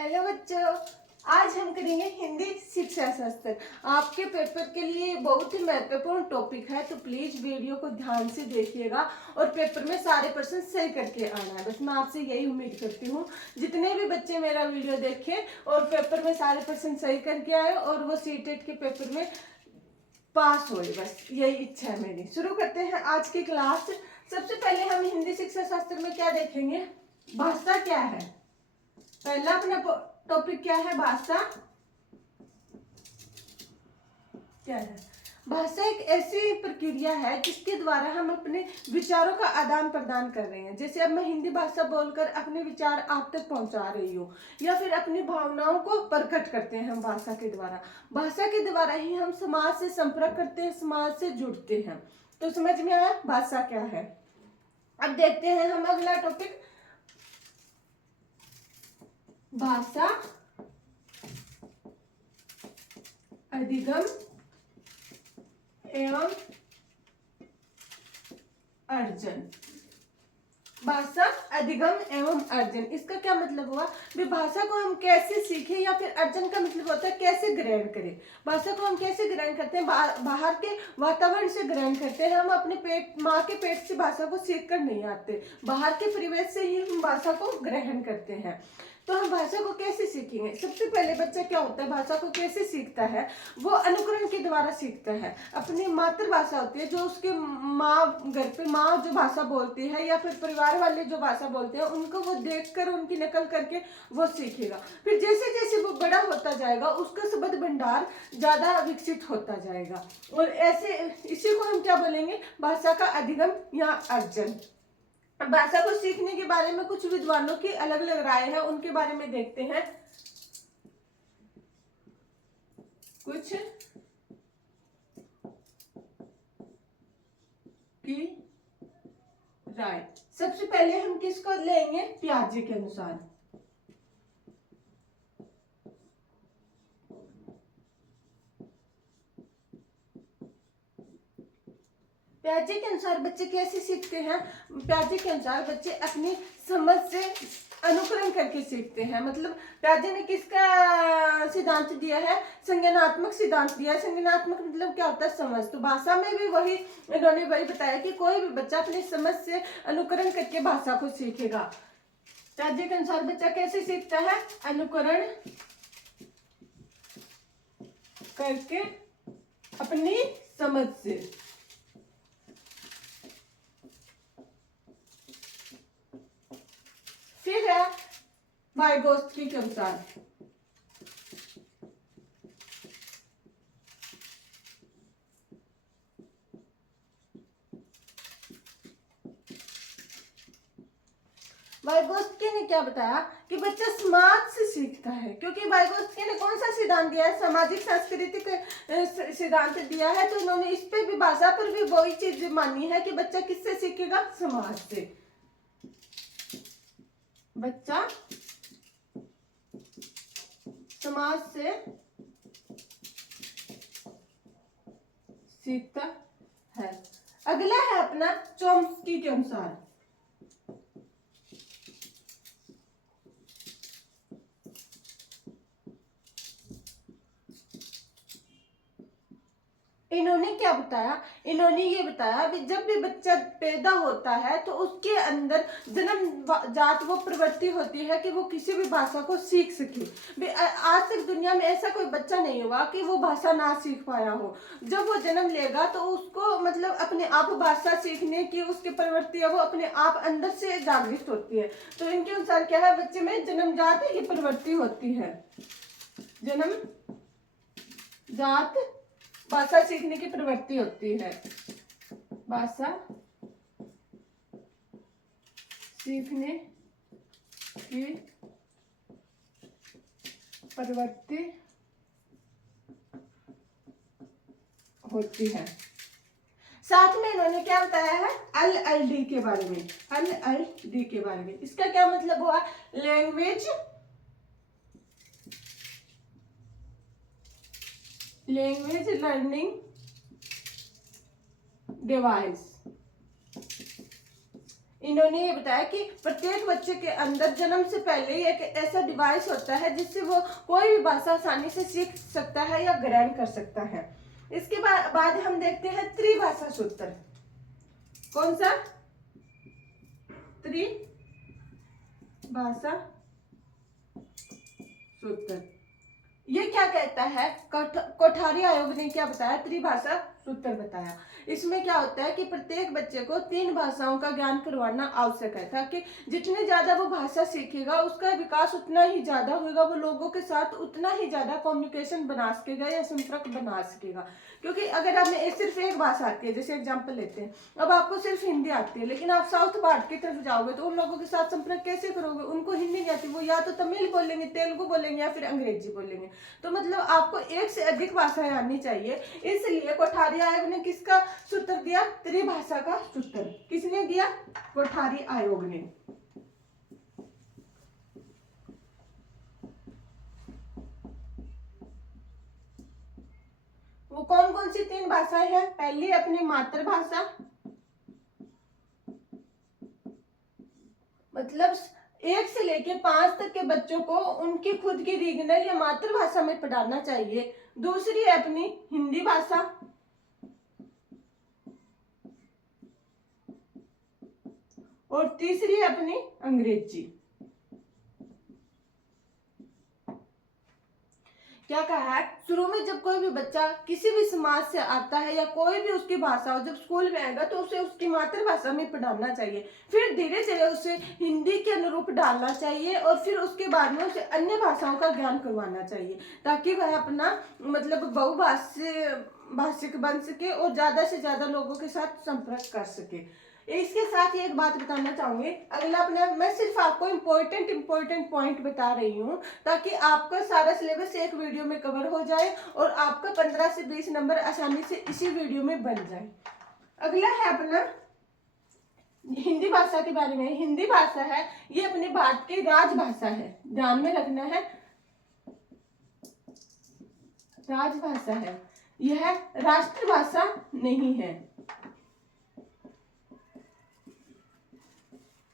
Hello बच्चों, आज हम करेंगे हिंदी शिक्षा शास्त्र। आपके पेपर के लिए बहुत ही महत्वपूर्ण टॉपिक है, तो प्लीज वीडियो को ध्यान से देखिएगा और पेपर में सारे प्रश्न सही करके आना है। बस मैं आपसे यही उम्मीद करती हूँ, जितने भी बच्चे मेरा वीडियो देखें और पेपर में सारे प्रश्न सही करके आए और वो सीटेट के पेपर में पास हो, बस यही इच्छा है मेरी। शुरू करते हैं आज की क्लास। सबसे पहले हम हिंदी शिक्षा शास्त्र में क्या देखेंगे, भाषा क्या है। पहला अपना टॉपिक क्या है, भाषा क्या है। भाषा एक ऐसी प्रक्रिया है जिसके द्वारा हम अपने विचारों का आदान प्रदान कर रहे हैं। जैसे अब मैं हिंदी भाषा बोलकर अपने विचार आप तक पहुंचा रही हूँ, या फिर अपनी भावनाओं को प्रकट करते हैं हम भाषा के द्वारा। भाषा के द्वारा ही हम समाज से संपर्क करते हैं, समाज से जुड़ते हैं। तो समझ में आया भाषा क्या है। अब देखते हैं हम अगला टॉपिक, भाषा अधिगम एवं अर्जन। भाषा अधिगम एवं अर्जन, इसका क्या मतलब हुआ भी भाषा को हम कैसे सीखें, या फिर अर्जन का मतलब होता है कैसे ग्रहण करें। भाषा को हम कैसे ग्रहण करते हैं, बाहर के वातावरण से ग्रहण करते हैं। हम अपने पेट, माँ के पेट से भाषा को सीख कर नहीं आते, बाहर के परिवेश से ही हम भाषा को ग्रहण करते हैं। तो हम भाषा को कैसे सीखेंगे। सबसे पहले बच्चा क्या होता है, भाषा को कैसे सीखता है, वो अनुकरण के द्वारा सीखता है। अपनी मातृभाषा होती है, जो उसके माँ, घर पे माँ जो भाषा बोलती है, या फिर परिवार वाले जो भाषा बोलते हैं, उनको वो देखकर उनकी नकल करके वो सीखेगा। फिर जैसे जैसे वो बड़ा होता जाएगा, उसका शब्द भंडार ज्यादा विकसित होता जाएगा। और ऐसे इसी को हम क्या बोलेंगे, भाषा का अधिगम या अर्जन। भाषा को सीखने के बारे में कुछ विद्वानों की अलग अलग राय है, उनके बारे में देखते हैं। कुछ की राय, सबसे पहले हम किसको लेंगे, पियाजे के अनुसार। पियाजे के अनुसार बच्चे कैसे सीखते हैं। पियाजे के अनुसार बच्चे अपनी समझ से अनुकरण करके सीखते हैं। मतलब पियाजे ने किसका सिद्धांत दिया है, संज्ञानात्मक सिद्धांत दिया है। संज्ञानात्मक मतलब क्या होता है, समझ। तो भाषा में भी वही इन्होंने वही बताया कि कोई भी बच्चा अपनी समझ से अनुकरण करके भाषा को सीखेगा। पियाजे के अनुसार बच्चा कैसे सीखता है, अनुकरण करके अपनी समझ से। फिर है वाइगोत्स्की के अनुसार। वाइगोत्स्की ने क्या बताया कि बच्चा समाज से सीखता है, क्योंकि वाइगोत्स्की ने कौन सा सिद्धांत दिया है, सामाजिक सांस्कृतिक सिद्धांत दिया है। तो इन्होंने इस पे भी, भाषा पर भी वही चीज मानी है कि बच्चा किससे सीखेगा, समाज से। बच्चा समाज से सीखता है। अगला है अपना चॉम्स्की के अनुसार। इन्होंने क्या बताया, इन्होंने ये बताया कि जब भी बच्चा पैदा होता है तो उसके अंदर जन्म जात वो प्रवृत्ति होती है कि वो किसी भी भाषा को सीख सके। आज तक दुनिया में ऐसा कोई बच्चा नहीं हुआ कि वो भाषा ना सीख पाया हो। जब वो जन्म लेगा तो उसको मतलब अपने आप भाषा सीखने की उसकी प्रवृत्ति है, वो अपने आप अंदर से जागृत होती है। तो इनके अनुसार क्या है, बच्चे में जन्मजात ये प्रवृत्ति होती है, जन्म जात भाषा सीखने की प्रवृत्ति होती है। भाषा सीखने की प्रवृत्ति होती है। साथ में इन्होंने क्या बताया है, LLD के बारे में। LLD के बारे में, इसका क्या मतलब हुआ, लैंग्वेज लर्निंग डिवाइस। इन्होंने ये बताया कि प्रत्येक बच्चे के अंदर जन्म से पहले ही एक ऐसा डिवाइस होता है जिससे वो कोई भी भाषा आसानी से सीख सकता है या ग्रहण कर सकता है। इसके बाद हम देखते हैं त्रिभाषा सूत्र। कौन सा? त्रिभाषा सूत्र। ये क्या कहता है? कोठारी आयोग ने क्या बताया? त्रिभाषा सूत्र बताया। इसमें क्या होता है कि प्रत्येक बच्चे को 3 भाषाओं का ज्ञान करवाना आवश्यक है, ताकि जितनी ज्यादा वो भाषा सीखेगा उसका विकास उतना ही ज्यादा होगा, वो लोगों के साथ उतना ही ज्यादा कम्युनिकेशन बना सकेगा या संपर्क बना सकेगा। क्योंकि अगर आपने सिर्फ एक भाषा आती है, जैसे एग्जाम्पल लेते हैं, अब आपको सिर्फ हिंदी आती है, लेकिन आप साउथ भारत की तरफ जाओगे तो उन लोगों के साथ संपर्क कैसे करोगे? उनको हिंदी नहीं आती, वो या तो तमिल बोलेंगे, तेलुगु बोलेंगे या फिर अंग्रेजी बोलेंगे। तो मतलब आपको एक से अधिक भाषाएं आनी चाहिए। इसलिए कोठारी आयोग ने किसका सूत्र दिया? त्रिभाषा का सूत्र। किसने दिया? कोठारी आयोग ने। वो कौन कौन सी 3 भाषाएं हैं? पहली अपनी मातृभाषा, मतलब 1 से लेके 5 तक के बच्चों को उनकी खुद की रीजनल या मातृभाषा में पढ़ाना चाहिए। दूसरी है अपनी हिंदी भाषा, और तीसरी है अपनी अंग्रेजी। क्या कहा है? शुरू में जब कोई भी बच्चा किसी भी समाज से आता है या कोई भी उसकी भाषा हो, जब स्कूल में आएगा तो उसे उसकी मातृभाषा में पढ़ाना चाहिए, फिर धीरे धीरे उसे हिंदी के अनुरूप डालना चाहिए, और फिर उसके बाद में उसे अन्य भाषाओं का ज्ञान करवाना चाहिए, ताकि वह अपना मतलब भाषिक बन सके और ज्यादा से ज्यादा लोगों के साथ संपर्क कर सके। इसके साथ ही एक बात बताना चाहूंगी, अगला अपना मैं सिर्फ आपको इम्पोर्टेंट पॉइंट बता रही हूँ, ताकि आपका सारा सिलेबस एक वीडियो में कवर हो जाए और आपका 15 से 20 नंबर आसानी से इसी वीडियो में बन जाए। अगला है अपना हिंदी भाषा के बारे में। हिंदी भाषा है, ये अपने भारत की राजभाषा है, ध्यान में रखना है, राजभाषा है, यह राष्ट्रभाषा नहीं है।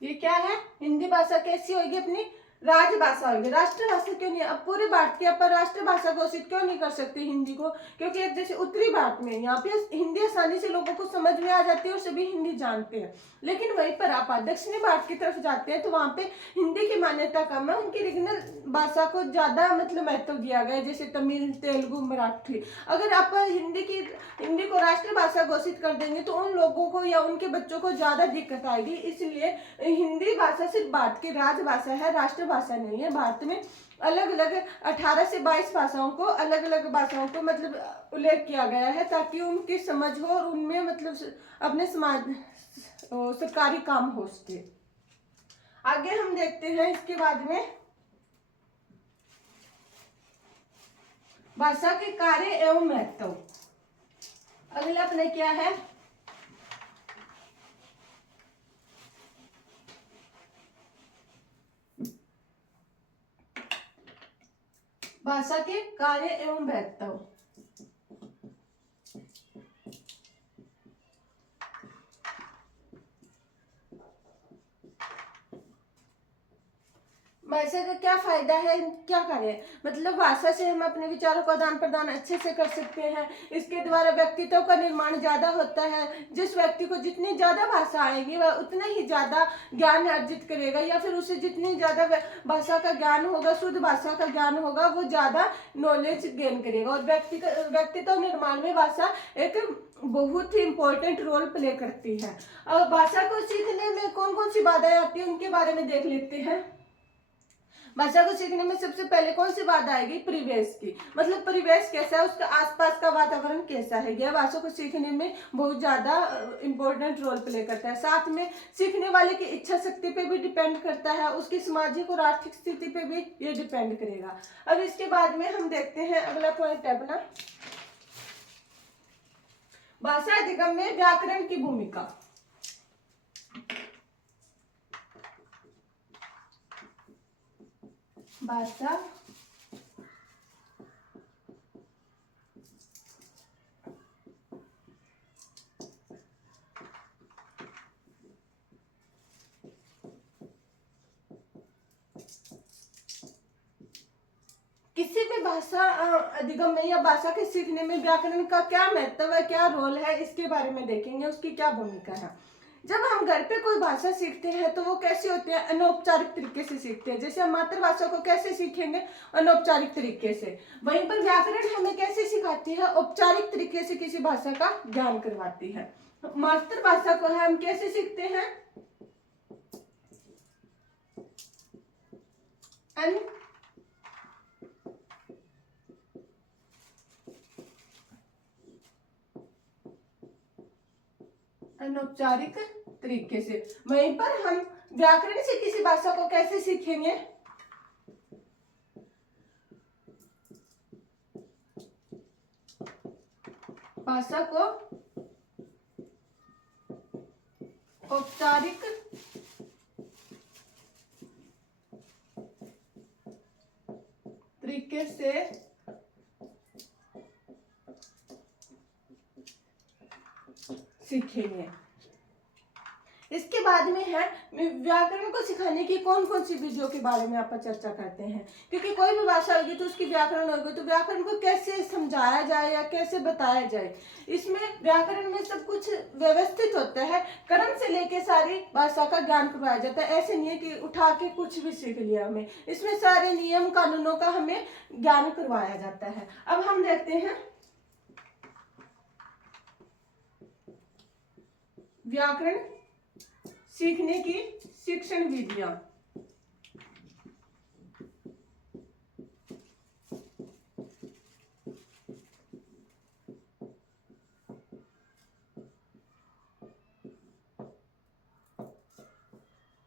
ये क्या है? हिंदी भाषा कैसी होगी? अपनी राजभाषा होगी। राष्ट्रभाषा क्यों नहीं? अब पूरे भारत की अपन राष्ट्रभाषा घोषित क्यों नहीं कर सकते हिंदी को? क्योंकि एक जैसे उत्तरी भारत में यहाँ पे हिंदी आसानी से लोगों को समझ में आ जाती है और सभी हिंदी जानते हैं, लेकिन वहीं पर आप दक्षिणी भारत की तरफ जाते हैं तो वहाँ पे हिंदी की मान्यता कम है, उनकी रीजनल भाषा को ज्यादा मतलब महत्व दिया गया है, जैसे तमिल, तेलुगु, मराठी। अगर आप हिंदी को राष्ट्रभाषा घोषित कर देंगे तो उन लोगों को या उनके बच्चों को ज्यादा दिक्कत आएगी। इसलिए हिंदी भाषा सिर्फ भारत की राजभाषा है, राष्ट्रभाषा नहीं है। भारत में अलग अलग 18 से 22 भाषाओं को, अलग अलग भाषाओं को मतलब उल्लेख किया गया है, ताकि उनकी समझ हो और उनमें मतलब अपने समाज सरकारी काम हो सके। आगे हम देखते हैं इसके बाद में भाषा के कार्य एवं महत्व। अगला अपने क्या है? भाषा के कार्य एवं महत्व। भाषा का क्या फायदा है, क्या कार्य है? मतलब भाषा से हम अपने विचारों का आदान प्रदान अच्छे से कर सकते हैं। इसके द्वारा व्यक्तित्व का निर्माण ज्यादा होता है। जिस व्यक्ति को जितनी ज्यादा भाषा आएगी वह उतना ही ज्यादा ज्ञान अर्जित करेगा, या फिर उसे जितनी ज्यादा भाषा का ज्ञान होगा, शुद्ध भाषा का ज्ञान होगा, वो ज्यादा नॉलेज गेन करेगा। और व्यक्तित्व निर्माण में भाषा एक बहुत ही इंपॉर्टेंट रोल प्ले करती है। और भाषा को सीखने में कौन कौन सी बाधाएं आती है उनके बारे में देख लेते हैं। भाषा को सीखने में सबसे पहले कौन सी बात आएगी? परिवेश की। मतलब परिवेश कैसा है, उसका आसपास का वातावरण कैसा है, यह भाषा को सीखने में बहुत ज्यादा इंपॉर्टेंट रोल प्ले करता है। साथ में सीखने वाले की इच्छा शक्ति पे भी डिपेंड करता है, उसकी सामाजिक और आर्थिक स्थिति पे भी ये डिपेंड करेगा। अब इसके बाद में हम देखते हैं अगला पॉइंट है अपना भाषा अधिगम में व्याकरण की भूमिका। भाषा भाषा अधिगम में या भाषा के सीखने में व्याकरण का क्या महत्व है, क्या रोल है, इसके बारे में देखेंगे, उसकी क्या भूमिका है। जब हम घर पे कोई भाषा सीखते हैं तो वो कैसे होते हैं, अनौपचारिक तरीके से सीखते हैं। जैसे हम मातृभाषा को कैसे सीखेंगे, अनौपचारिक तरीके से। वहीं पर व्याकरण हमें कैसे सिखाती है, औपचारिक तरीके से किसी भाषा का ज्ञान करवाती है। मातृभाषा को हम कैसे सीखते हैं, अनौपचारिक तरीके से। वहीं पर हम व्याकरण से किसी भाषा को कैसे सीखेंगे, भाषा को औपचारिक तरीके से सीखेंगे। इसके बाद में है व्याकरण को सिखाने की कौन कौन सी विधियों के बारे में आप चर्चा करते हैं, क्योंकि कोई भी भाषा होगी तो उसकी व्याकरण होगी, तो व्याकरण को कैसे समझाया जाए या कैसे बताया जाए। इसमें व्याकरण में सब कुछ व्यवस्थित होता है, क्रम से लेके सारी भाषा का ज्ञान करवाया जाता है। ऐसे नहीं है कि उठा के कुछ भी सीख लिया हमें, इसमें सारे नियम कानूनों का हमें ज्ञान करवाया जाता है। अब हम देखते हैं व्याकरण सीखने की शिक्षण विधियां।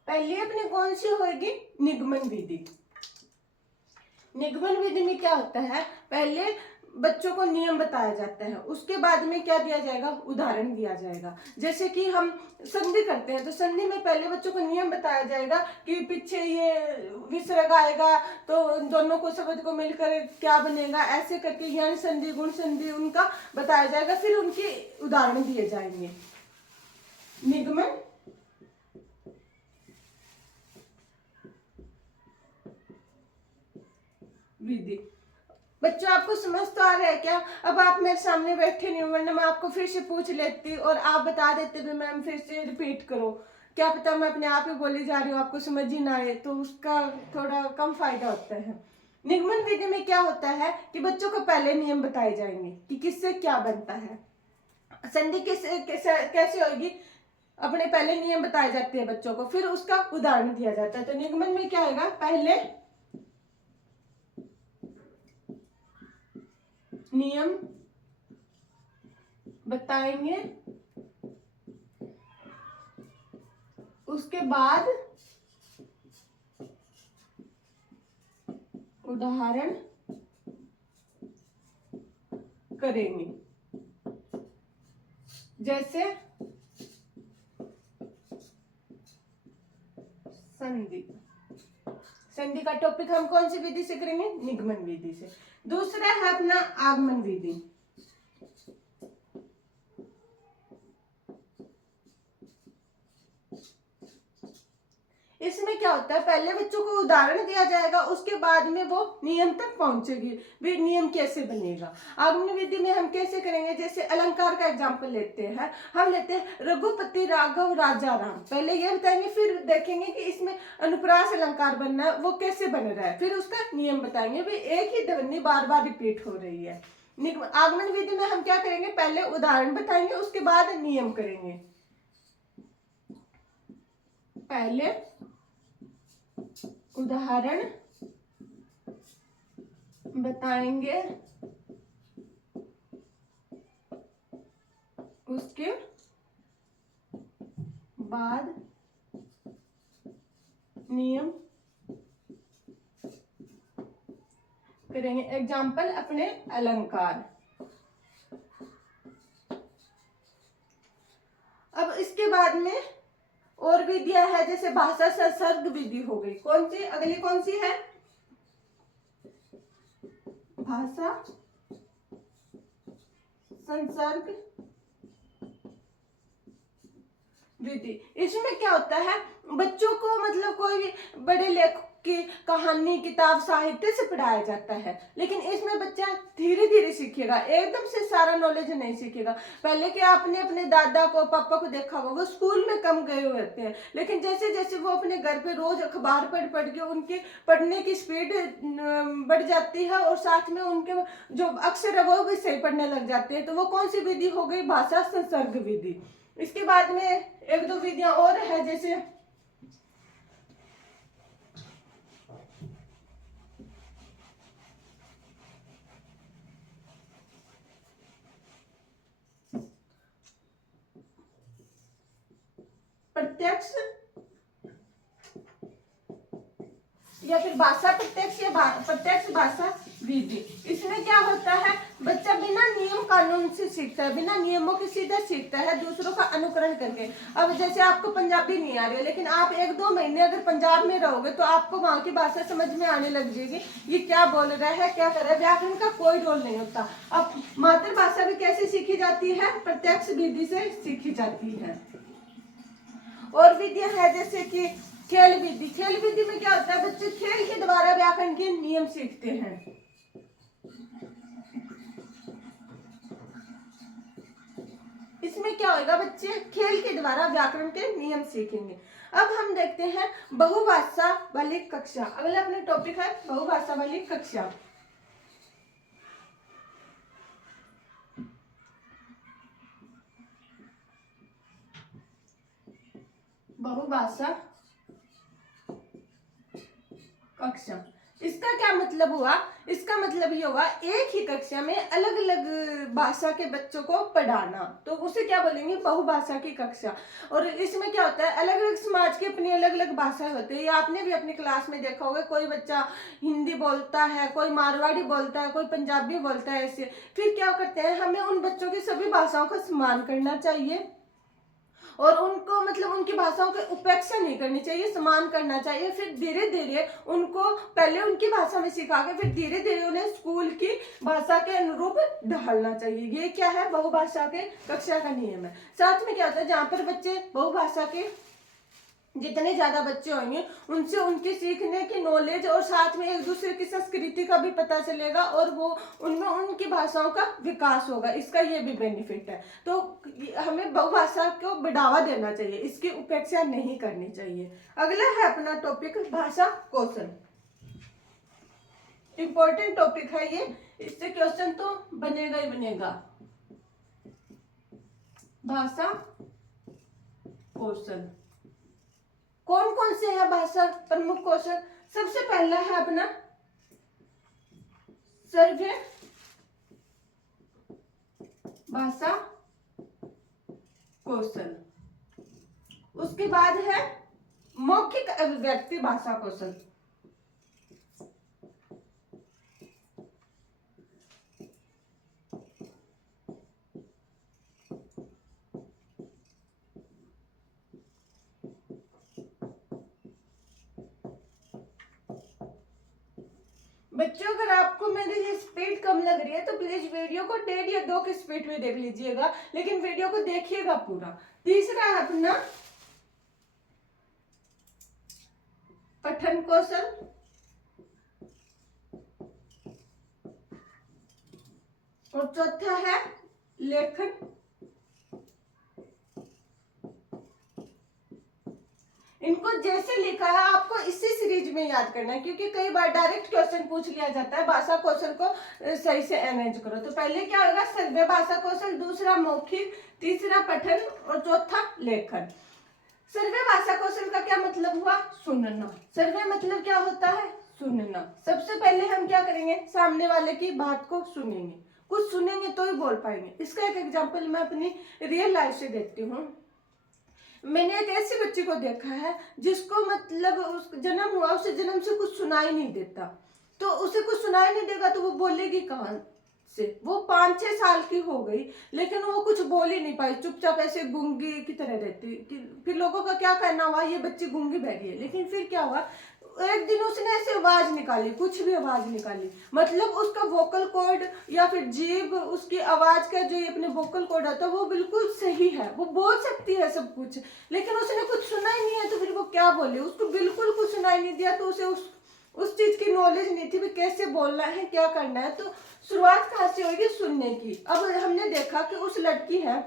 पहले अपनी कौन सी होगी, निगमन विधि। निगमन विधि में क्या होता है, पहले बच्चों को नियम बताया जाता है, उसके बाद में क्या दिया जाएगा, उदाहरण दिया जाएगा। जैसे कि हम संधि करते हैं तो संधि में पहले बच्चों को नियम बताया जाएगा कि पीछे ये विसर्ग आएगा तो दोनों को शब्द को मिलकर क्या बनेगा, ऐसे करके ज्ञान संधि, गुण संधि उनका बताया जाएगा, फिर उनके उदाहरण दिए जाएंगे। निगमन विधि। बच्चों आपको समझ तो आ रहा है क्या? अब आप मेरे सामने बैठे नहीं, वरना मैं आपको फिर से पूछ लेती और आप बता देते भी मैम फिर से रिपीट करो। क्या पता मैं अपने आप ही बोली जा रही हूँ, आपको समझ ही ना आए, तो उसका थोड़ा कम फायदा होता है। निगमन विधि में क्या होता है कि बच्चों को पहले नियम बताए जाएंगे कि किससे क्या बनता है, संधि कैसे होगी, अपने पहले नियम बताए जाते हैं बच्चों को, फिर उसका उदाहरण दिया जाता है। तो निगमन में क्या होगा, पहले नियम बताएंगे, उसके बाद उदाहरण करेंगे। जैसे संधि, संधि का टॉपिक हम कौन सी विधि से करेंगे, निगमन विधि से। दूसरा है अपना आगमन विधि। इसमें क्या होता है, पहले बच्चों को उदाहरण दिया जाएगा, उसके बाद में वो नियम तक पहुंचेगी, भी नियम कैसे बनेगा। आगमन विधि में हम कैसे करेंगे, जैसे अलंकार का एग्जांपल लेते हैं, हम लेते हैं रघुपति राघव राजा राम, पहले ये बताएंगे, फिर देखेंगे कि इसमें अनुप्रास अलंकार बनना है वो कैसे बन रहा है, फिर उसका नियम बताएंगे। भी एक ही ध्वनि बार बार रिपीट हो रही है। आगमन विधि में हम क्या करेंगे, पहले उदाहरण बताएंगे, उसके बाद नियम करेंगे। पहले उदाहरण बताएंगे, उसके बाद नियम करेंगे। एग्जाम्पल अपने अलंकार। अब इसके बाद में और विधियां है, जैसे भाषा संसर्ग विधि हो गई। कौन सी, अगली कौन सी है, भाषा संसर्ग विधि। इसमें क्या होता है, बच्चों को मतलब कोई भी बड़े लेखक की कहानी, किताब, साहित्य से पढ़ाया जाता है, लेकिन इसमें बच्चा धीरे धीरे सीखेगा, एकदम से सारा नॉलेज नहीं सीखेगा। पहले के आपने अपने दादा को, पापा को देखा होगा, वो स्कूल में कम गए हुए होते हैं, लेकिन जैसे जैसे वो अपने घर पे रोज अखबार पढ़ पढ़ के उनके पढ़ने की स्पीड बढ़ जाती है, और साथ में उनके जो अक्षर है वो भी सही पढ़ने लग जाते हैं। तो वो कौन सी विधि हो गई, भाषा संसर्ग विधि। इसके बाद में एक दो विधियां और है, जैसे प्रत्यक्ष या फिर भाषा प्रत्यक्ष या प्रत्यक्ष भाषा विधि। इसमें क्या होता है, बच्चा बिना नियम कानून से सीखता है, बिना नियमों के सीधा सीखता है, दूसरों का अनुकरण करके। अब जैसे आपको पंजाबी नहीं आ रही है, लेकिन आप 1-2 महीने अगर पंजाब में रहोगे तो आपको वहां की भाषा समझ में आने लग जाएगी, ये क्या बोल रहा है, क्या कर रहा है। व्याकरण का कोई रोल नहीं होता। अब मातृभाषा भी कैसे सीखी जाती है, प्रत्यक्ष विधि से सीखी जाती है। और विधियां है जैसे कि खेल विधि। खेल विधि में क्या होता है, बच्चे खेल के द्वारा व्याकरण के नियम सीखते हैं। इसमें क्या होगा, बच्चे खेल के द्वारा व्याकरण के नियम सीखेंगे। अब हम देखते हैं बहुभाषा वाली कक्षा। अगला अपना टॉपिक है बहुभाषा वाली कक्षा। बहुभाषा कक्षा, इसका क्या मतलब हुआ, इसका मतलब ये होगा एक ही कक्षा में अलग अलग भाषा के बच्चों को पढ़ाना, तो उसे क्या बोलेंगे, बहुभाषा की कक्षा। और इसमें क्या होता है, अलग अलग समाज की अपनी अलग अलग भाषाएं होती है। ये आपने भी अपनी क्लास में देखा होगा, कोई बच्चा हिंदी बोलता है, कोई मारवाड़ी बोलता है, कोई पंजाबी बोलता है, ऐसे। फिर क्या करते हैं, हमें उन बच्चों की सभी भाषाओं का सम्मान करना चाहिए, और उनको मतलब उनकी भाषाओं की उपेक्षा नहीं करनी चाहिए, सम्मान करना चाहिए। फिर धीरे धीरे उनको पहले उनकी भाषा में सिखा के फिर धीरे धीरे उन्हें स्कूल की भाषा के अनुरूप ढालना चाहिए। ये क्या है, बहुभाषा के कक्षा का नियम है। साथ में क्या होता है, जहाँ पर बच्चे बहुभाषा के जितने ज्यादा बच्चे होंगे उनसे उनकी सीखने की नॉलेज और साथ में एक दूसरे की संस्कृति का भी पता चलेगा, और वो उनमें उनकी भाषाओं का विकास होगा। इसका ये भी बेनिफिट है। तो हमें बहुभाषा को बढ़ावा देना चाहिए, इसकी उपेक्षा नहीं करनी चाहिए। अगला है अपना टॉपिक भाषा कौशल। इंपॉर्टेंट टॉपिक है ये, इससे क्वेश्चन तो बनेगा ही बनेगा। भाषा कौशल कौन कौन से है भाषा प्रमुख कौशल। सबसे पहला है अपना सर्वे भाषा कौशल, उसके बाद है मौखिक अभिव्यक्ति भाषा कौशल, बच्चों अगर आपको मेरी ये स्पीड कम लग रही है तो प्लीज वीडियो को 1.5 या 2 की स्पीड में देख लीजिएगा, लेकिन वीडियो को देखिएगा पूरा। तीसरा है अपना पठन कौशल, और चौथा है लेखन। इनको जैसे लिखा है आपको इसी सीरीज में याद करना है, क्योंकि कई बार डायरेक्ट क्वेश्चन पूछ लिया जाता है। भाषा कौशल को सही से अरेंज करो। तो पहले क्या होगा, सर्वे भाषा कौशल, दूसरा मौखिक, तीसरा पठन और चौथा लेखन। सर्वे भाषा कौशल का क्या मतलब हुआ, सुनना। सर्वे मतलब क्या होता है, सुनना। सबसे पहले हम क्या करेंगे, सामने वाले की बात को सुनेंगे, कुछ सुनेंगे तो ही बोल पाएंगे। इसका एक एग्जाम्पल मैं अपनी रियल लाइफ से देती हूँ। मैंने एक ऐसी बच्ची को देखा है जिसको मतलब उस जन्म हुआ, उसे जन्म से कुछ सुनाई नहीं देता। तो उसे कुछ सुनाई नहीं देगा तो वो बोलेगी कहाँ से। वो 5-6 साल की हो गई लेकिन वो कुछ बोल ही नहीं पाई, चुपचाप ऐसे गूंगी की तरह रहती। फिर लोगों का क्या कहना हुआ, ये बच्ची गूंगी बैठी है। लेकिन फिर क्या हुआ, एक दिन उसने ऐसे आवाज निकाली, कुछ भी आवाज निकाली, मतलब उसका वोकल कॉर्ड या फिर जीभ, उसकी आवाज का जो अपने वोकल कॉर्ड आता है वो बिल्कुल सही है, वो बोल सकती है सब कुछ, लेकिन उसने कुछ सुना ही नहीं है तो फिर वो क्या बोले, उसको बिल्कुल कुछ सुनाई नहीं दिया, तो उसे उस चीज की नॉलेज नहीं थी भी कैसे बोलना है, क्या करना है। तो शुरुआत कहाँ से होगी? सुनने की। अब हमने देखा कि उस लड़की है,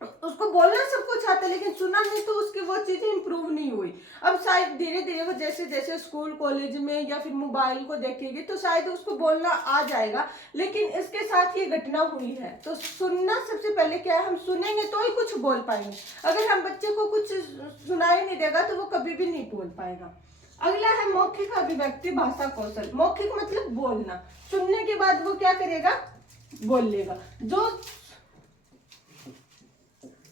उसको बोलना सब कुछ आता है लेकिन सुना नहीं, तो उसकी वो चीजें इंप्रूव नहीं हुई। अब शायद धीरे धीरे वो जैसे जैसे स्कूल कॉलेज में या फिर मोबाइल को देखेगी तो शायद उसको बोलना आ जाएगा, लेकिन इसके साथ ये घटना हुई है। तो सुनना सबसे पहले क्या है, हम सुनेंगे तो ही कुछ बोल पाएंगे, अगर हम बच्चे को कुछ सुनाई नहीं देगा तो वो कभी भी नहीं बोल पाएगा। अगला है मौखिक अभिव्यक्ति भाषा कौशल। मौखिक मतलब बोलना, सुनने के बाद वो क्या करेगा? बोल लेगा। जो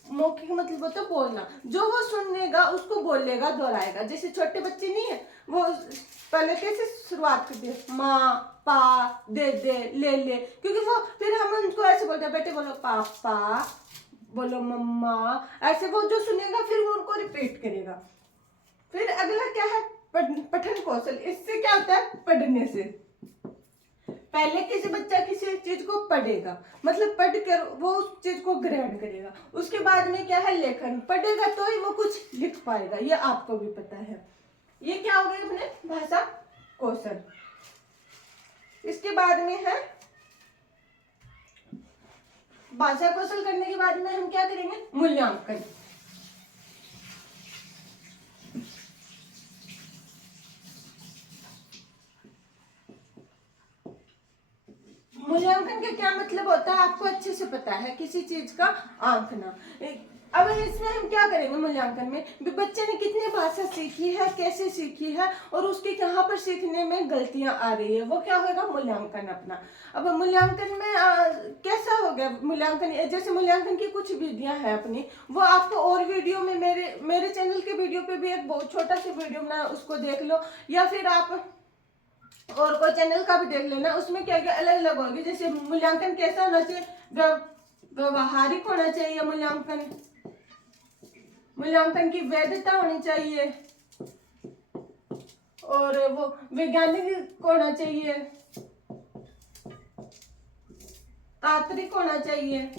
मौखिक मतलब होता है बोलना, जो वो सुनेगा उसको बोलेगा, दोहराएगा। जैसे छोटे बच्चे नहीं है, वो पहले कैसे शुरुआत करते हैं, माँ, पा, दे दे, ले, क्योंकि वो फिर हम उनको ऐसे बोलते हैं, बेटे बोलो पापा, बोलो मम्मा, ऐसे वो जो सुनेगा फिर वो उनको रिपीट करेगा। फिर अगला क्या है? पठन कौशल। इससे क्या होता है? पढ़ने से। पहले किसी बच्चा किसी चीज को पढ़ेगा, मतलब पढ़ कर वो उस चीज को ग्रहण करेगा। उसके बाद में क्या है? लेखन। पढ़ेगा तो ही वो कुछ लिख पाएगा, ये आपको भी पता है। ये क्या हो गया अपने भाषा कौशल। इसके बाद में है भाषा कौशल करने के बाद में हम क्या करेंगे? मूल्यांकन। मूल्यांकन का क्या मतलब होता है आपको अच्छे से पता है, किसी चीज का आंकना। अब इसमें हम क्या करेंगे मूल्यांकन में? बच्चे ने कितनी भाषा सीखी है, कैसे सीखी है, और उसकी कहाँ पर सीखने में गलतियां आ रही है, वो क्या होगा? मूल्यांकन अपना। अब मूल्यांकन में कैसा हो गया मूल्यांकन? जैसे मूल्यांकन की कुछ विधियां हैं अपनी, वो आपको और वीडियो में मेरे चैनल के वीडियो पे भी एक बहुत छोटा सा वीडियो बनाया, उसको देख लो, या फिर आप और कोई चैनल का भी देख लेना। उसमें क्या क्या अलग अलग होगी। जैसे मूल्यांकन कैसा होना चाहिए? व्यवहारिक होना चाहिए मूल्यांकन, मूल्यांकन की वैधता होनी चाहिए, और वो वैज्ञानिक होना चाहिए, तात्विक होना चाहिए।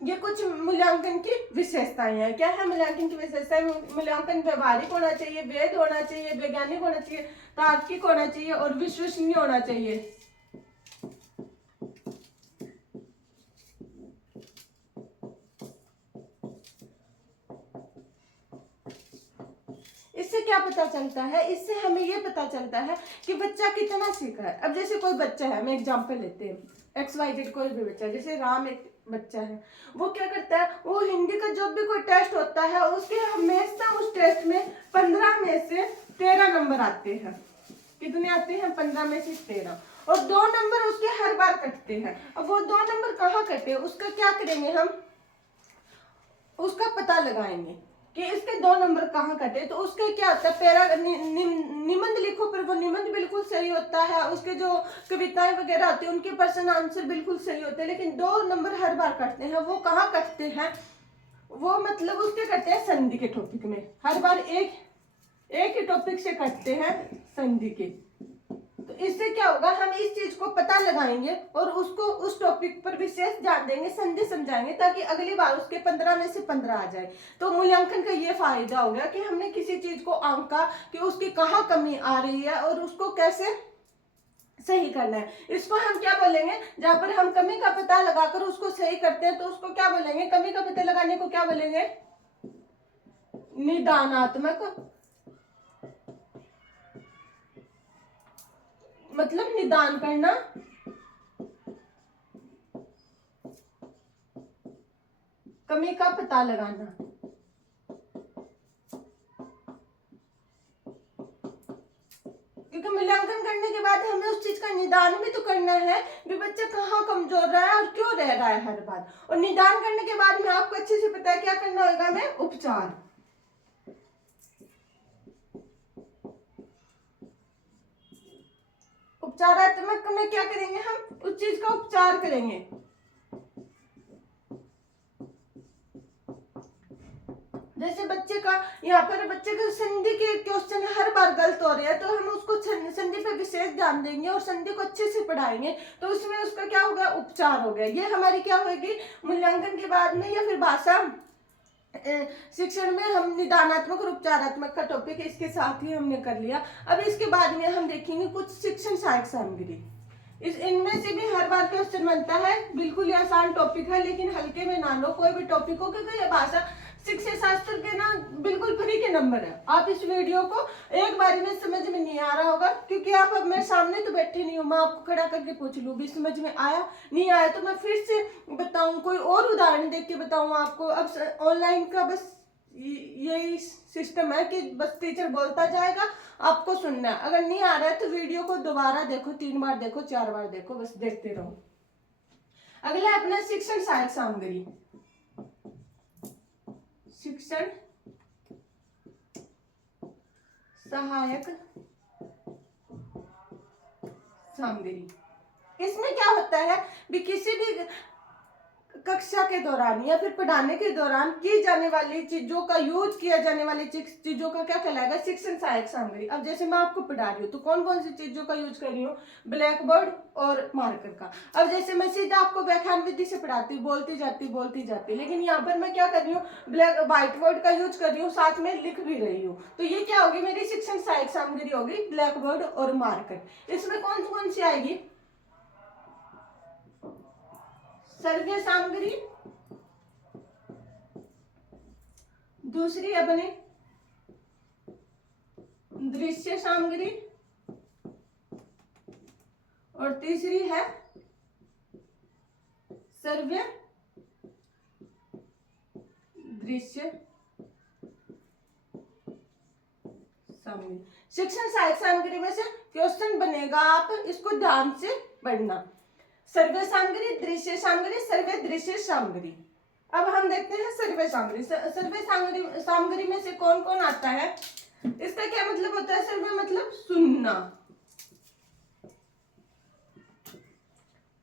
ये कुछ मूल्यांकन की विशेषताएं हैं। क्या है मूल्यांकन की विशेषताएं? मूल्यांकन व्यवहारिक होना चाहिए, वैध होना चाहिए, वैज्ञानिक होना चाहिए, तार्किक होना चाहिए और विश्वसनीय होना चाहिए। इससे क्या पता चलता है? इससे हमें ये पता चलता है कि बच्चा कितना सीखा है। अब जैसे कोई बच्चा है, हम एग्जांपल लेते हैं, XYZ कोई भी बच्चा, जैसे राम एक बच्चा है, वो क्या करता है? वो हिंदी का जब भी कोई टेस्ट होता है उसके हमेशा उस टेस्ट में 15 में से 13 नंबर आते हैं। कितने आते हैं? 15 में से 13, और 2 नंबर उसके हर बार कटते हैं। अब वो 2 नंबर कहाँ कटे, उसका क्या करेंगे हम? उसका पता लगाएंगे कि इसके 2 नंबर कहाँ कटे। तो उसके क्या होता है? निबंध लिखो, पर वो निबंध बिल्कुल सही होता है, उसके जो कविताएं वगैरह होती है उनके प्रश्न आंसर बिल्कुल सही होते हैं, लेकिन 2 नंबर हर बार कटते हैं। वो कहाँ कटते हैं? वो मतलब उसके कटते हैं संधि के टॉपिक में, हर बार एक ही टॉपिक से कटते हैं, संधि के। तो इससे क्या होगा? हम इस चीज को पता लगाएंगे और उसको उस टॉपिक पर विशेष ध्यान देंगे, संधि समझाएंगे, ताकि अगली बार उसके 15 में से 15 आ जाए। तो मूल्यांकन का ये फायदा हो गया कि हमने किसी चीज को आंका कि उसकी कहाँ कमी आ रही है और उसको कैसे सही करना है। इसको हम क्या बोलेंगे? जहां पर हम कमी का पता लगाकर उसको सही करते हैं तो उसको क्या बोलेंगे? कमी का पता लगाने को क्या बोलेंगे? निदानात्मक, मतलब निदान करना, कमी का पता लगाना। क्योंकि मूल्यांकन करने के बाद हमें उस चीज का निदान भी तो करना है कि बच्चा कहाँ कमजोर रहा है और क्यों रह रहा है हर बार। और निदान करने के बाद में आपको अच्छे से पता है क्या करना होगा हमें? उपचार। उपचारात्मक में क्या करेंगे? हम उस चीज का उपचार करेंगे। जैसे बच्चे का यहाँ पर बच्चे के संधि के क्वेश्चन हर बार गलत हो रहे हैं, तो हम उसको संधि पे विशेष ध्यान देंगे और संधि को अच्छे से पढ़ाएंगे, तो उसमें उसका क्या हो गया, उपचार हो गया। ये हमारी क्या होगी, मूल्यांकन के बाद में या फिर भाषा शिक्षण में हम निदानात्मक और उपचारात्मक का टॉपिक इसके साथ ही हमने कर लिया। अब इसके बाद में हम देखेंगे कुछ शिक्षण सहायक सामग्री। इनमें से भी हर बार क्वेश्चन बनता है, बिल्कुल ही आसान टॉपिक है, लेकिन हल्के में ना लो कोई भी टॉपिक हो, क्योंकि ये भाषा शिक्षा शास्त्र के ना बिल्कुल फ्री के नंबर है। आप इस वीडियो को एक बारी में समझ में नहीं आ रहा होगा, क्योंकि आप अब मेरे सामने तो बैठे नहीं हो, मैं आपको खड़ा करके पूछ लूँ भी समझ में आया नहीं आया, तो मैं फिर से बताऊं, कोई और उदाहरण देख के बताऊं आपको। अब ऑनलाइन का बस यही सिस्टम है कि बस टीचर बोलता जाएगा, आपको सुनना है। अगर नहीं आ रहा है तो वीडियो को दोबारा देखो, 3 बार देखो, 4 बार देखो, बस देखते रहो। अगला अपना शिक्षण सहायक सामग्री। शिक्षण सहायक सामग्री, इसमें क्या होता है भी किसी भी कक्षा के दौरान या फिर पढ़ाने के दौरान की जाने वाली चीजों का, यूज किया जाने वाली चीजों का क्या कहलाएगा, शिक्षण सहायक सामग्री। अब जैसे मैं आपको पढ़ा रही हूँ तो कौन कौन सी चीजों का यूज कर रही हूँ, ब्लैक बोर्ड और मार्कर का। अब जैसे मैं सीधा आपको व्याख्यान विधि से पढ़ाती हूँ, बोलती जाती, लेकिन यहाँ पर मैं क्या कर रही हूँ, व्हाइट बोर्ड का यूज कर रही हूँ, साथ में लिख भी रही हूँ, तो ये क्या होगी, मेरी शिक्षण सहायक सामग्री होगी, ब्लैक बोर्ड और मार्कर। इसमें कौन सी आएगी, सर्वे सामग्री, दूसरी अपने दृश्य सामग्री, और तीसरी है सर्वे दृश्य सामग्री। शिक्षण सहायक सामग्री में से क्वेश्चन बनेगा, आप इसको ध्यान से पढ़ना। सर्वे सामग्री, दृश्य सामग्री, सर्वे दृश्य सामग्री। अब हम देखते हैं सर्वे सामग्री। सर्वे सामग्री में से कौन कौन आता है, इसका क्या मतलब होता है, सर्वे मतलब सुनना,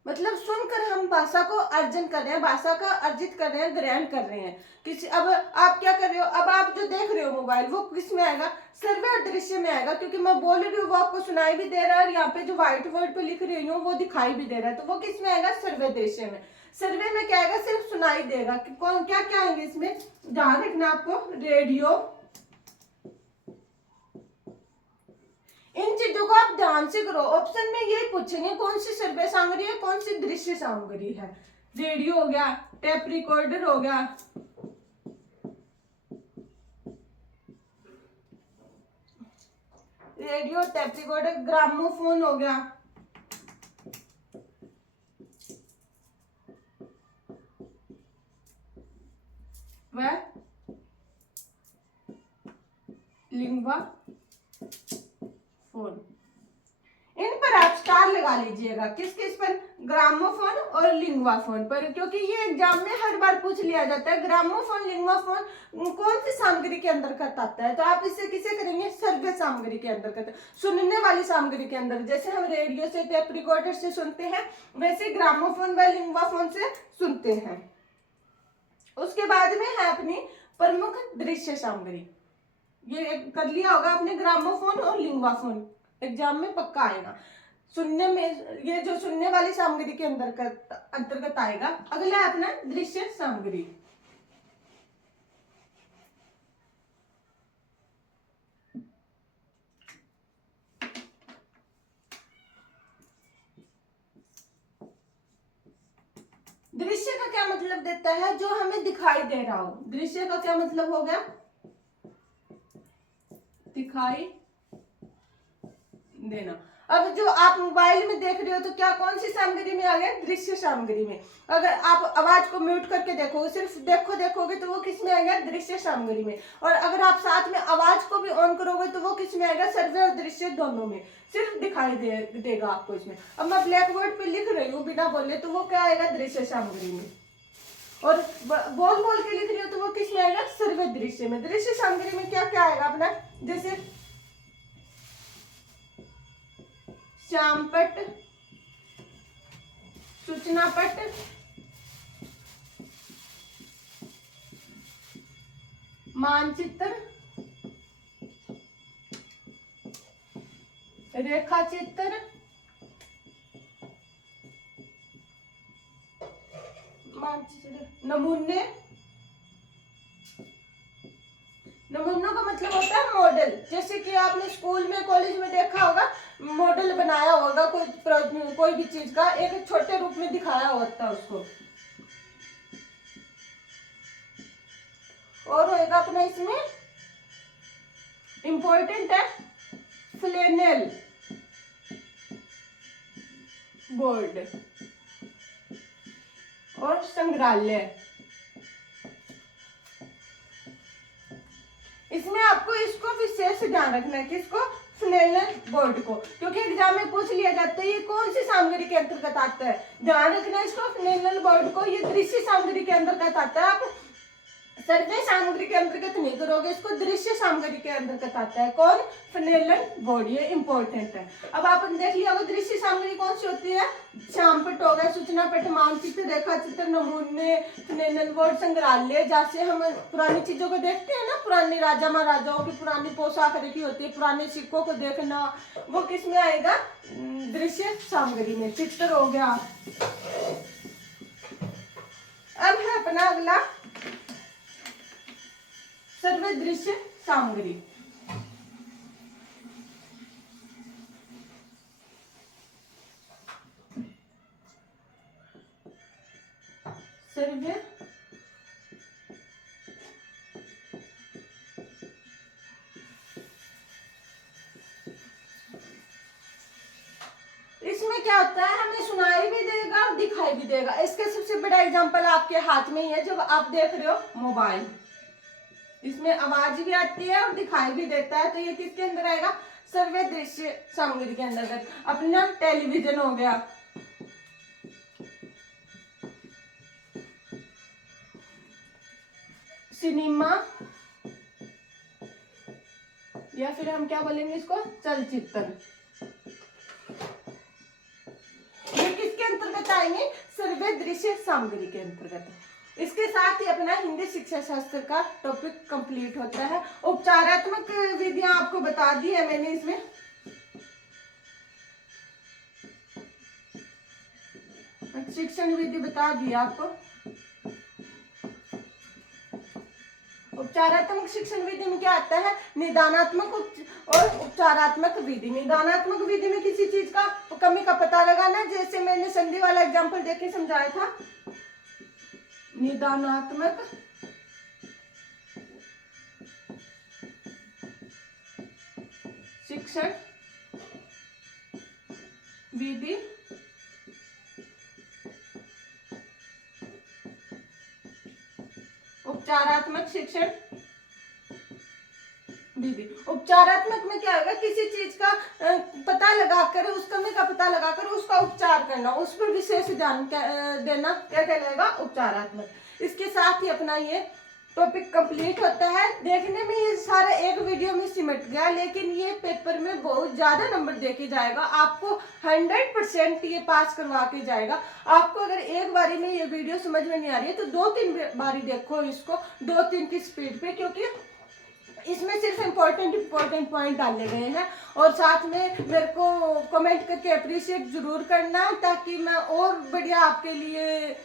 मतलब सुनकर हम भाषा को अर्जन कर रहे हैं, भाषा का अर्जित कर रहे हैं, ग्रहण कर रहे हैं किसी। अब आप क्या कर रहे हो, अब आप जो देख रहे हो मोबाइल, वो किस में आएगा, सर्वे और दृश्य में आएगा, क्योंकि मैं बोल रही हूँ वो आपको सुनाई भी दे रहा है, और यहाँ पे जो व्हाइट बोर्ड पे लिख रही हूँ वो दिखाई भी दे रहा है, तो वो किस में आएगा, सर्वे दृश्य में। सर्वे में क्या आएगा, सिर्फ सुनाई देगा कि कौन क्या क्या आएंगे इसमें, ध्यान रखना आपको, रेडियो, इन चीजों को आप ध्यान से करो। ऑप्शन में यही पूछेंगे कौन सी सर्वे सामग्री है, कौन सी दृश्य सामग्री है। रेडियो हो गया, टेप रिकॉर्डर हो गया, रेडियो, टेप रिकॉर्डर, ग्रामोफोन हो गया, वह लिंगवा फोन। इन पर आप स्टार लगा लीजिएगा, किस किस पर, ग्रामोफोन और लिंगवा फोन पर, क्योंकि ये एग्जाम में हर बार पूछ लिया जाता है ग्रामोफोन लिंगवा फोन कौन सी सामग्री के अंतर्गत आता है, तो आप इसे किसे करेंगे, सर्वे सामग्री के अंतर्गत, सुनने वाली सामग्री के अंदर। जैसे हम रेडियो से, टेप रिकॉर्डर से सुनते हैं, वैसे ग्रामोफोन व लिंगवा फोन से सुनते हैं। उसके बाद में है अपनी प्रमुख दृश्य सामग्री, ये कर लिया होगा आपने, ग्रामोफोन और लिंगवा फोन एग्जाम में पक्का आएगा। सुनने में, ये जो सुनने वाली सामग्री के अंतर्गत आएगा। अगला है अपना दृश्य सामग्री। दृश्य का क्या मतलब देता है, जो हमें दिखाई दे रहा हो। दृश्य का क्या मतलब हो गया, दिखाई देना। अब जो आप मोबाइल में देख रहे हो तो क्या कौन सी सामग्री में आ गया, दृश्य सामग्री में। अगर आप आवाज को म्यूट करके देखोगे, सिर्फ देखोगे तो वो किस में आएगा, दृश्य सामग्री में। और अगर आप साथ में आवाज को भी ऑन करोगे तो वो किस में आएगा, सर्वे और दृश्य दोनों में, सिर्फ दिखाई देगा आपको इसमें। अब मैं ब्लैक बोर्ड पे लिख रही हूँ बिना बोले, तो वो क्या आएगा, दृश्य सामग्री में। और बोल के लिख रही हो तो वो किस में आएगा, सर्वे दृश्य में। दृश्य सामग्री में क्या क्या आएगा अपना, जैसे श्याम पट, सूचना पट, मानचित्र, रेखा चित्र, मानचित्र, नमूने। नमूनों का मतलब होता है मॉडल। जैसे कि आपने स्कूल में कॉलेज में देखा होगा, मॉडल बनाया होगा कोई भी चीज का, एक छोटे रूप में दिखाया होता है उसको। और होएगा अपना इसमें इंपॉर्टेंट है फ्लेनेल बोर्ड और संग्रहालय। इसमें आपको इसको विशेष ध्यान रखना है, किसको? फ्लेनेल बोर्ड को, क्योंकि एग्जाम में पूछ लिया जाता है ये कौन सी सामग्री के अंतर्गत आता है। ध्यान रखना है इसको, फ्लेनेल बोर्ड को, ये दृश्य सामग्री के अंतर्गत आता है। आप सर्वे सामग्री के अंतर्गत नहीं करोगे, इसको दृश्य सामग्री के अंतर्गत आता है। कौन? फ्लेनेल बोर्ड, ये इंपॉर्टेंट है। अब आपने देख लिया होगा दृश्य सामग्री कौन सी होती है? श्यामपट्ट हो गया, सूचना पट्ट, मानचित्र, रेखा चित्र, नमूने, फ्लेनेल बोर्ड, संग्रहालय। जैसे हम पुरानी चीजों को देखते हैं ना, पुराने राजा महाराजाओं की पुरानी पोशाक रखी होती है, पुराने सिक्कों को देखना, वो किस में आएगा? दृश्य सामग्री में। चित्र हो गया। अब है अपना अगला सर्व दृश्य सामग्री। सर्व इसमें क्या होता है? हमें सुनाई भी देगा और दिखाई भी देगा। इसका सबसे बड़ा एग्जांपल आपके हाथ में ही है, जब आप देख रहे हो मोबाइल, इसमें आवाज भी आती है और दिखाई भी देता है, तो ये किसके अंदर आएगा? सर्व दृश्य सामग्री के अंदर। अपना टेलीविजन हो गया, सिनेमा, या फिर हम क्या बोलेंगे इसको? चलचित्र। ये किसके अंतर्गत आएंगे? सर्व दृश्य सामग्री के अंतर्गत। इसके साथ ही अपना हिंदी शिक्षा शास्त्र का टॉपिक कंप्लीट होता है। उपचारात्मक विधियां आपको बता दी है मैंने इसमें। शिक्षण विधि बता दी आपको। उपचारात्मक शिक्षण विधि में क्या आता है? निदानात्मक और उपचारात्मक विधि। निदानात्मक विधि में किसी चीज का कमी का पता लगाना, जैसे मैंने संधि वाला एग्जांपल देके समझाया था। निदानात्मक शिक्षण विधि उपचारात्मक शिक्षण विधि। उपचारात्मक में क्या होगा? किसी चीज का पता लगाकर, उस कमी का पता लगाकर उसका उपचार करना, उस पर विशेष ध्यान देना, क्या कहलाएगा? उपचारात्मक। इसके साथ ही अपना ये टॉपिक कंप्लीट होता है। देखने में ये सारा एक वीडियो में सिमट गया, लेकिन ये पेपर में बहुत ज्यादा नंबर देके जाएगा। आपको 100% ये पास करवा के जाएगा। आपको अगर एक बारी में ये वीडियो समझ में नहीं आ रही है तो 2-3 बारी देखो इसको, 2-3 की स्पीड पे, क्योंकि इसमें सिर्फ इम्पोर्टेंट पॉइंट डाले गए हैं। और साथ में मेरे को कमेंट करके अप्रिशिएट जरूर करना, ताकि मैं और बढ़िया आपके लिए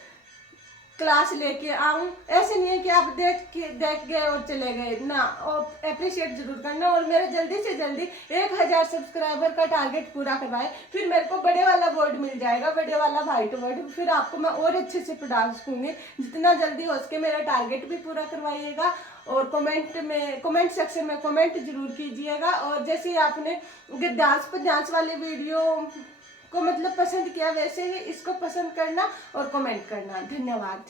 क्लास लेके आऊं। ऐसे नहीं है कि आप देख गए और चले गए ना, और अप्रिशिएट जरूर करना। और मेरे जल्दी से जल्दी 1000 सब्सक्राइबर का टारगेट पूरा करवाए, फिर मेरे को बड़े वाला बोर्ड मिल जाएगा, बड़े वाला व्हाइट बोर्ड। फिर आपको मैं और अच्छे से पढ़ा सकूंगी। जितना जल्दी हो सके मेरा टारगेट भी पूरा करवाइएगा। और कमेंट सेक्शन में कमेंट जरूर कीजिएगा। और जैसे आपने गद्यांश पद्यांश वाले वीडियो को मतलब पसंद किया, वैसे ही इसको पसंद करना और कमेंट करना। धन्यवाद।